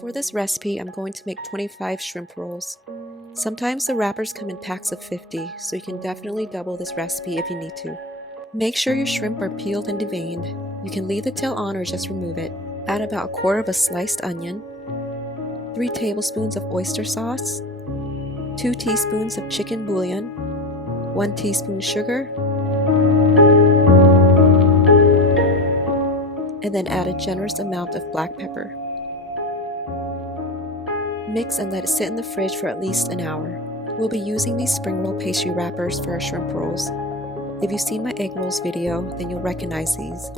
For this recipe, I'm going to make 25 shrimp rolls. Sometimes the wrappers come in packs of 50, so you can definitely double this recipe if you need to. Make sure your shrimp are peeled and deveined. You can leave the tail on or just remove it. Add about a quarter of a sliced onion, 3 tablespoons of oyster sauce, 2 teaspoons of chicken bouillon, 1 teaspoon sugar, and then add a generous amount of black pepper. Mix and let it sit in the fridge for at least an hour. We'll be using these spring roll pastry wrappers for our shrimp rolls. If you've seen my egg rolls video, then you'll recognize these.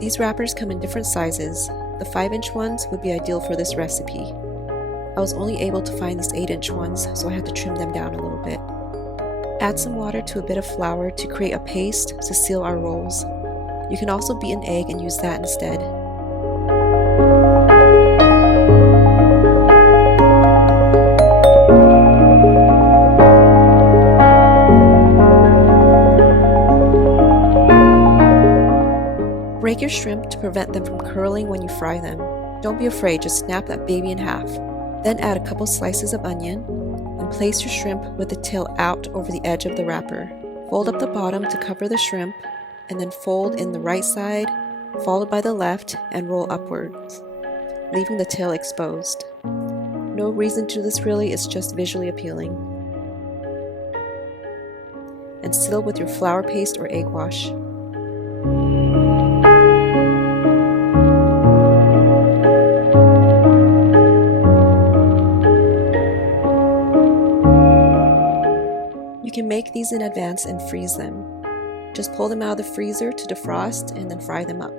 These wrappers come in different sizes. The 5-inch ones would be ideal for this recipe. I was only able to find these 8-inch ones, so I had to trim them down a little bit. Add some water to a bit of flour to create a paste to seal our rolls. You can also beat an egg and use that instead. Break your shrimp to prevent them from curling when you fry them. Don't be afraid, just snap that baby in half. Then add a couple slices of onion and place your shrimp with the tail out over the edge of the wrapper. Fold up the bottom to cover the shrimp and then fold in the right side, followed by the left, and roll upwards, leaving the tail exposed. No reason to this really, it's just visually appealing. And seal with your flour paste or egg wash. You can make these in advance and freeze them. Just pull them out of the freezer to defrost and then fry them up.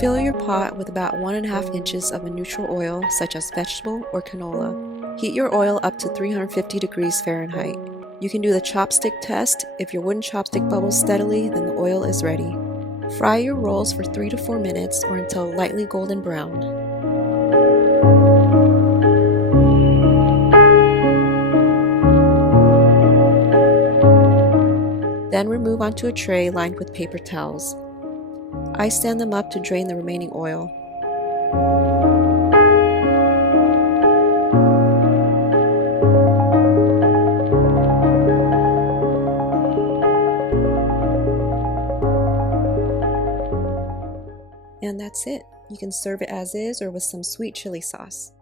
Fill your pot with about 1.5 inches of a neutral oil, such as vegetable or canola. Heat your oil up to 350 degrees Fahrenheit. You can do the chopstick test. If your wooden chopstick bubbles steadily, then the oil is ready. Fry your rolls for 3 to 4 minutes or until lightly golden brown. Then remove onto a tray lined with paper towels. I stand them up to drain the remaining oil. And that's it. You can serve it as is or with some sweet chili sauce.